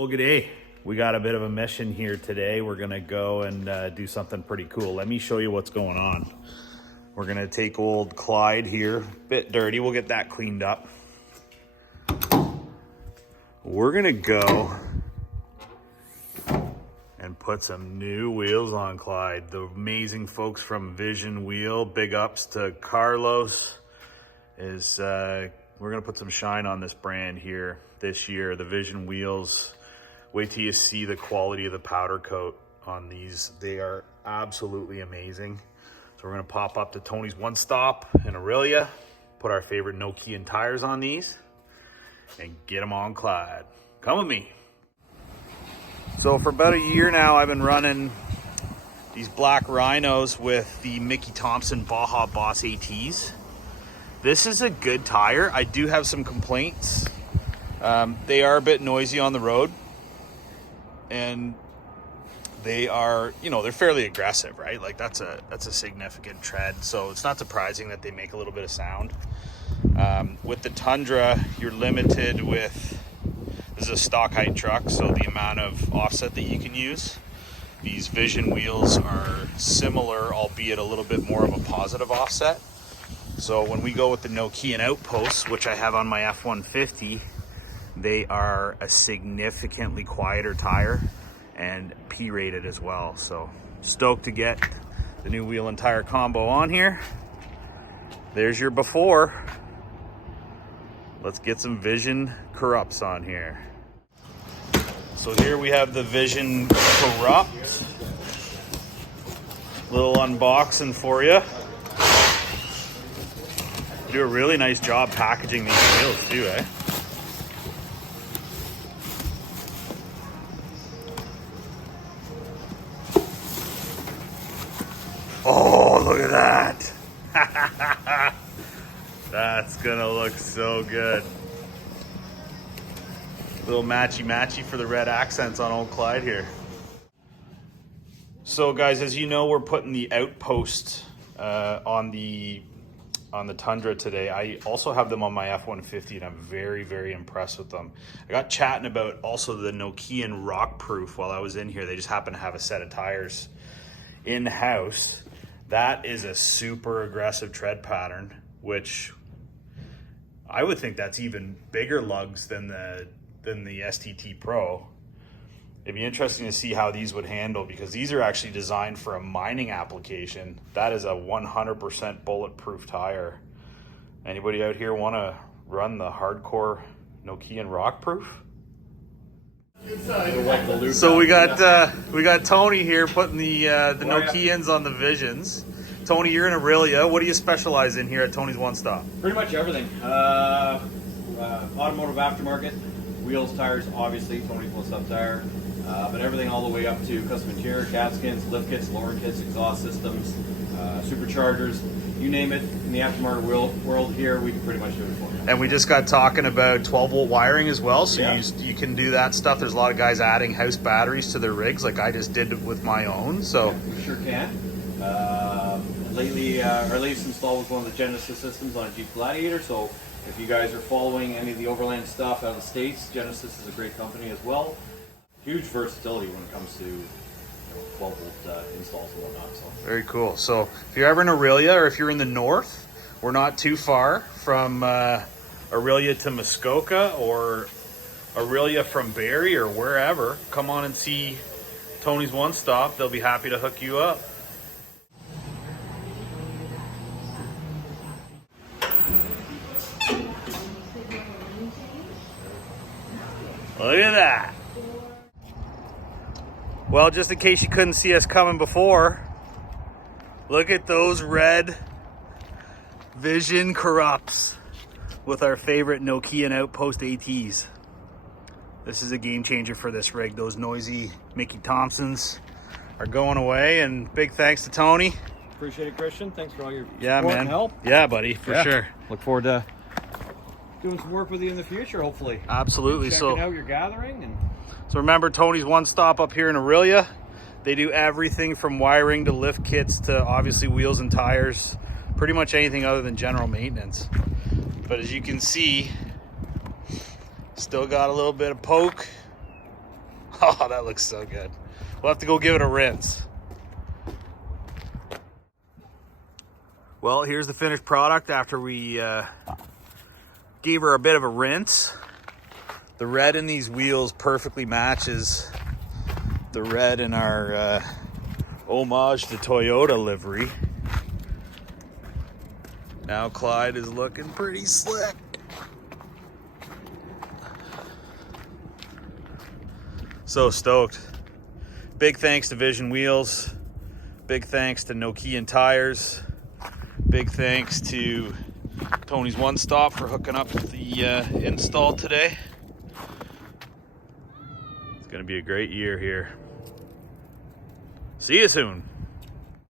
Well, good day. We got a bit of a mission here today. We're gonna go and do something pretty cool. Let me show you what's going on. We're gonna take old Clyde here, bit dirty. We'll get that cleaned up. We're gonna go and put some new wheels on Clyde. The amazing folks from Vision Wheel, big ups to Carlos, we're gonna put some shine on this brand here this year. The Vision Wheels, wait till you see the quality of the powder coat on these. They are absolutely amazing. So we're gonna pop up to Tony's One Stop in Aurelia, put our favorite Nokian tires on these, and get them on Clyde. Come with me. So for about a year now, I've been running these black Rhinos with the Mickey Thompson Baja Boss ATs. This is a good tire. I do have some complaints. They are a bit noisy on the road, and they are, they're fairly aggressive, right? Like that's a significant tread. So it's not surprising that they make a little bit of sound. With the Tundra, you're limited with, this is a stock height truck, so the amount of offset that you can use. These Vision wheels are similar, albeit a little bit more of a positive offset. So when we go with the Nokian Outposts, which I have on my F-150, they are a significantly quieter tire and P-rated as well. So stoked to get the new wheel and tire combo on here. There's your before. Let's get some Vision Corrupts on here. So here we have the Vision Corrupt. Little unboxing for you. Do a really nice job packaging these wheels too, eh? Oh, look at that. That's gonna look so good. Little matchy-matchy for the red accents on old Clyde here. So guys, as you know, we're putting the Outpost on the Tundra today. I also have them on my F-150 and I'm very, very impressed with them. I got chatting about also the Nokian Rockproof while I was in here. They just happen to have a set of tires in-house. That is a super aggressive tread pattern, which I would think that's even bigger lugs than the STT Pro. It'd be interesting to see how these would handle, because these are actually designed for a mining application. That is a 100% bulletproof tire. Anybody out here want to run the hardcore Nokian Rockproof? So we got Tony here putting the Nokians on the Visions. Tony, you're in Aurelia. What do you specialize in here at Tony's One Stop? Pretty much everything. Automotive aftermarket, wheels, tires, obviously, Tony's One Stop tire, but everything all the way up to custom interior, cat skins, lift kits, lower kits, exhaust systems, superchargers, you name it. In the aftermarket world here, we can pretty much do it for you. And we just got talking about 12-volt wiring as well, so yeah. you can do that stuff. There's a lot of guys adding house batteries to their rigs, like I just did with my own. So we sure can. Lately, our latest install was one of the Genesis systems on a Jeep Gladiator, so if you guys are following any of the Overland stuff out of the States, Genesis is a great company as well. Huge versatility when it comes to 12-volt installs and whatnot. So. Very cool. So if you're ever in Aurelia, or if you're in the north, we're not too far from Aurelia to Muskoka, or Aurelia from Barrie, or wherever. Come on and see Tony's One Stop. They'll be happy to hook you up. Look at that. Well, just in case you couldn't see us coming before, look at those red Vision Corrupts with our favorite Nokian Outpost ATs. This is a game changer for this rig. Those noisy Mickey Thompsons are going away, and big thanks to Tony. Appreciate it, Christian. Thanks for all your support and help. Yeah, buddy, for sure. Look forward to doing some work with you in the future, hopefully. Absolutely. Checking out your gathering. And so remember, Tony's One Stop up here in Aurelia. They do everything from wiring to lift kits to obviously wheels and tires, pretty much anything other than general maintenance. But as you can see, still got a little bit of poke Oh, that looks so good. We'll have to go give it a rinse. Well, here's the finished product after we gave her a bit of a rinse. The red in these wheels perfectly matches the red in our homage to Toyota livery. Now Clyde is looking pretty slick. So stoked. Big thanks to Vision Wheels. Big thanks to Nokian Tires. Big thanks to Tony's One Stop for hooking up the install today. It's gonna be a great year here. See you soon.